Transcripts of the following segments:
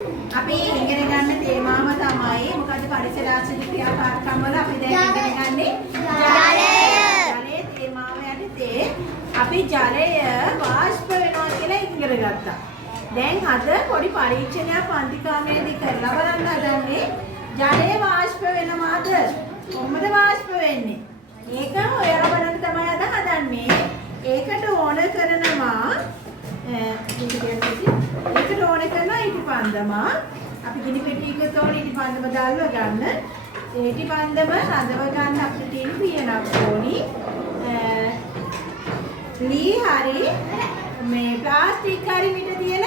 අපි ඉගෙන ගන්න තේමාව තමයි මොකද පරිසරාශී ක්‍රියාකාරකම් වල අපි දැන් ඉගෙන ගන්නේ ජලය. ජලයේ තේමාව යටතේ අපි ජලය වාෂ්ප වෙනවා කියලා ඉගෙන ගත්තා. දැන් අද පොඩි පරීක්ෂණයක් පන්ති කාමරේදී කරලා බලන්න හදන්නේ ජලය වාෂ්ප වෙනවාද? කොහොමද වාෂ්ප වෙන්නේ? මේක ඔයාලා බලන්න තමයි අද හදන්නේ. ඒකට ඕන කරනවා ඒකට ඕන කරන ඉටිපන්දම අපි ගිනි පෙට්ටියකට ඕන ඉටිපන්දම දාලා ගන්න. ඒ ඉටිපන්දම රඳව ගන්න අපිට තියෙන පියනක් ඕනි. ලී හරි මේ ප්ලාස්ටික් හරි මිට තියෙන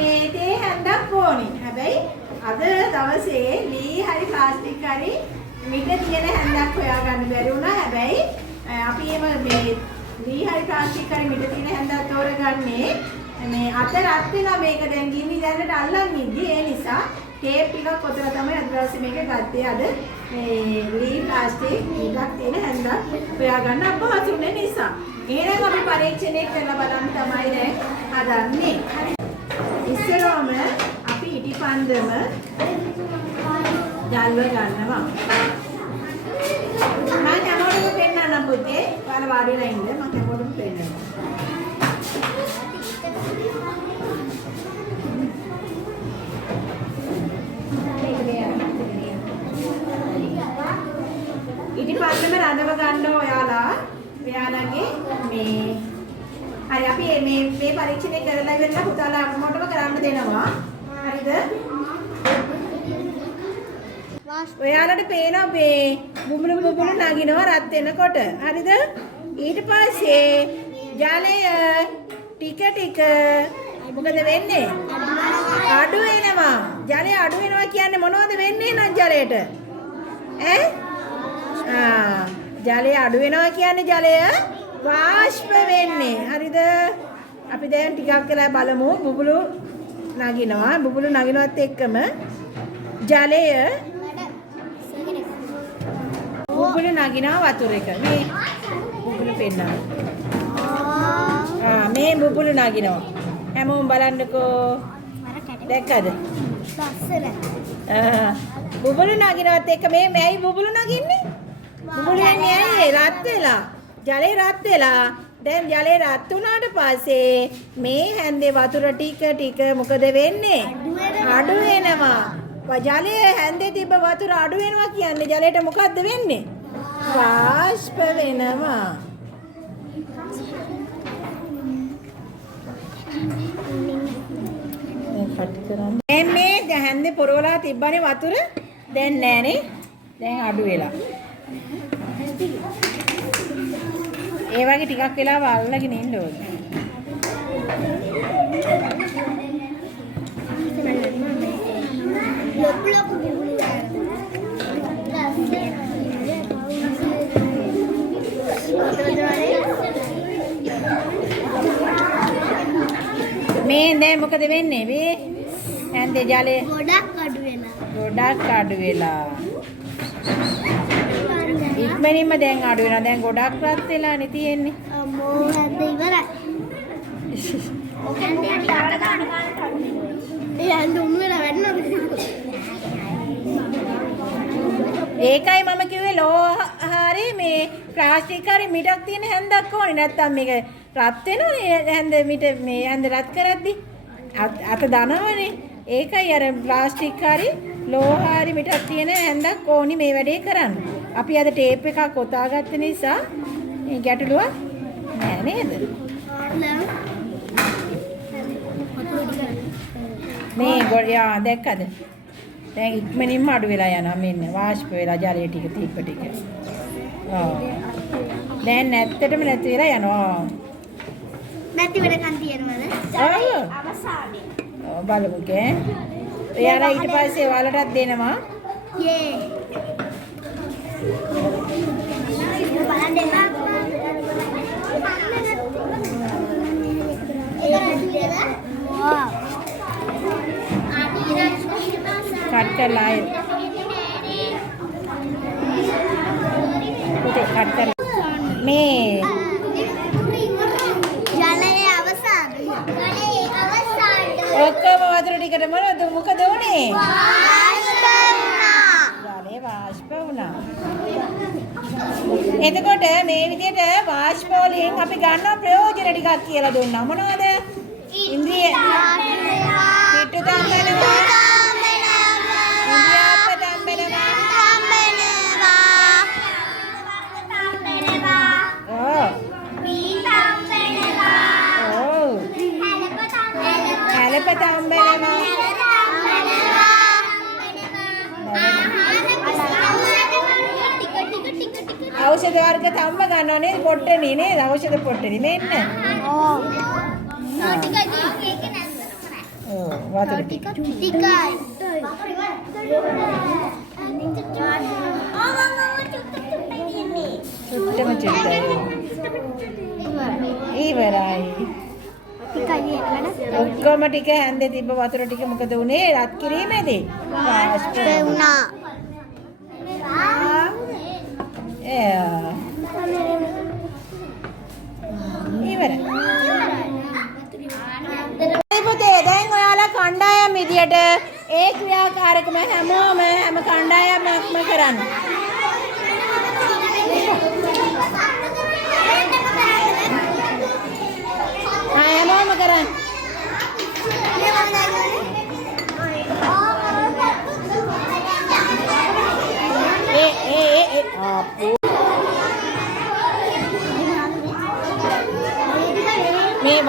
මේ තේ හැන්දක් ඕනි. හැබැයි අද දවසේ ලී හරි ප්ලාස්ටික් හරි මිට තියෙන හැන්දක් හොයාගන්න බැරි වුණා. හැබැයි අපි මේ ලී හරි ප්ලාස්ටික් හරි මිට තියෙන හැන්දක් තෝරගන්නේ මේ අත රත් වෙනවා. මේක දැන් ගිනි දැල්ලට අල්ලන් ඉද්දි ඒ නිසා ටේප් ටිකක් කොතන තමයි අද දවසේ මේක ගත්තේ. අද මේ ලී ප්ලාස්ටික් ටිකක් තියෙන හැන්දක් හොයාගන්න අපහසු වෙන නිසා. එහෙනම් අපි පරීක්ෂණය කරලා බලන්න තමයි දැන් හදන්නේ. හරි. ඉස්සරවම අපි ඉටිපන්දම දැල්ව ගන්නවා. මම හැමෝටම පෙන්නන්නම් පුතේ. ඔයාලා වාඩි වෙලා ඉන්න. මම හැමෝටම පෙන්නනවා. ඉටිපන්දම රඳව ගන්න ඔයාලා. ඔයාලගේ මේ හරි අපි මේ පරීක්ෂණය කරලා ඉවරලා පුතාලා අම්මටම කරන්න දෙනවා. හරිද? ඔයාලට පේනවා මේ බුබුලු නගිනවා රත් වෙනකොට. හරිද? ඊට පස්සේ ජලය ටික ටික මොකද වෙන්නේ? අඩු වෙනවා. ජලය අඩු වෙනවා කියන්නේ මොනවද වෙන්නේ නම් ජලයට? ජලය අඩු වෙනවා කියන්නේ ජලය වාෂ්ප වෙන්නේ. හරිද? අපි දැන් ටිකක් වෙලා බලමු. බුබුලු නගිනවා. බුබුලු නගිනවත් එක්කම ජලය බුබුලු නගිනවා වතුර එක. මේ බුබුලු පෙන්නනවා. මේ බුබුලු නගිනවා. හැමෝම බලන්නකෝ. දැක්කද? බුබුලු නගිනවත් එක්ක මේ ඇයි බුබුලු නගින්නේ? බුබුලු යන්නේ ඇයි? රත් වෙලා. ජලය රත් වෙලා. දැන් ජලය රත් වුණාට පස්සේ මේ හැන්දේ වතුර ටික ටික මොකද වෙන්නේ? අඩු වෙනවා. ජලය හැන්දේ තිබ්බ වතුර අඩු වෙනවා කියන්නේ ජලයට මොකද්ද වෙන්නේ? වාෂ්ප වෙනවා. මේ හැන්දේ පොරවලා තිබ්බනේ වතුර. දැන් නෑනේ. දැන් අඩු වෙලා. ඒ වගේ ටිකක් වෙලා වල්ලාගෙන ඉන්න ඕනේ. මේ දැන් මොකද වෙන්නේ? මේ ඇන්දේ ජලය ගොඩක් අඩු වෙලා. ඉක්මනින්ම දැන් අඩු වෙනවා. දැන් ගොඩක් රත් වෙලානේ තියෙන්නේ. අම්මෝ හැන්ද ඉවරයි. ඒකයි මම කිව්වේ ලෝහාරේ මේ ප්ලාස්ටික් හරි මිටක් තියෙන හැන්දක් ඕනේ. නැත්තම් මේක රත් වෙනවනේ හැන්ද මිට මේ හැන්ද රත් කරද්දි අත දනවනේ. ඒකයි අර ප්ලාස්ටික් හරි ලෝහාරි මිටක් තියෙන හැන්දක් ඕනි මේ වැඩේ කරන්න. අපි අද ටේප් එකක් ඔතාගත්ත නිසා මේ ගැටලුවක් නෑ නේද? මේ ගොඩියා දැක්කද? දැන් ඉක්මනින්ම අඩු වෙලා යනවා. මෙන්න වාෂ්ප වෙලා ජලය ටික තිබ්බ ටික. දැන් නැත්තටම නැති වෙලා යනවා. නැති වෙනකන් තියෙනවද? අවසානයේ. බලමුකේ. එයාලා ඊට පස්සේ ඔයාලටත් දෙනවා. යේ. බලන්න දෙපා. කට් කරලා පුතේ කට් කරලා මේ ජලයේ අවසාන. ඔක්කොම වතුර ටිකට මොනවද මොකද උනේ? ජලය වාෂ්ප වුණා. එතකොට මේ විදිහට වාෂ්ප වලින් අපි ගන්න ප්‍රයෝජන ටිකක් කියලා දුන්නා. මොනවද? ඉන්ද්‍රිය පිටු තම්බෙනවා. ඉන්ද්‍රියාප තම්බෙනවා. හැලප තම්බෙනවා. ඖෂධ වර්ග තම්බ ගන්නව නේද? පොට්ටනේ නේද? ඖෂධ පොට්ටනේ මෙන්න. වතුර ටික. චුට්ටම චුට්ටයි. ඉවරයි. ඔක්කොම ටික හැන්දේ තිබ්බ වතුර ටික මොකද උනේ? රත් කිරීමේදී වාෂ්ප වුණා. ඉවරයි. පුතේ දැන් ඔයාලා කණ්ඩායම් විදියට ඒ ක්‍රියාකාරකම හැම කණ්ඩායමක්ම කරන්න. හැමෝම කරන්න. මේ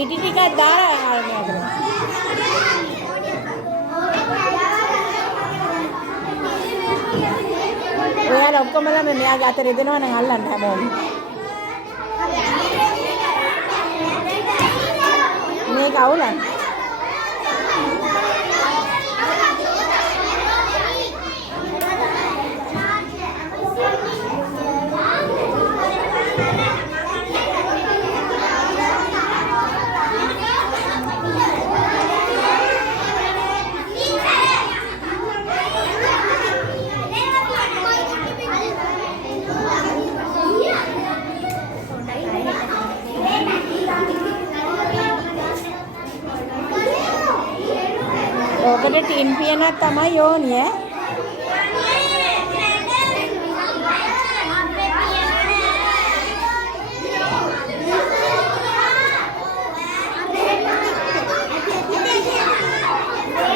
ඉටි ටිකක් දාලා ආරම්භ කරමු. ඔයාලා ඔක්කොමලා මෙයාගේ අත රිදෙනවා නම් අල්ලන්න හැමෝම. මේක අවුලක්. ඔකට ටින් පියනක් තමයි ඕනේ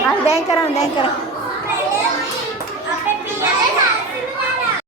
ඈ. දැන් කරමු.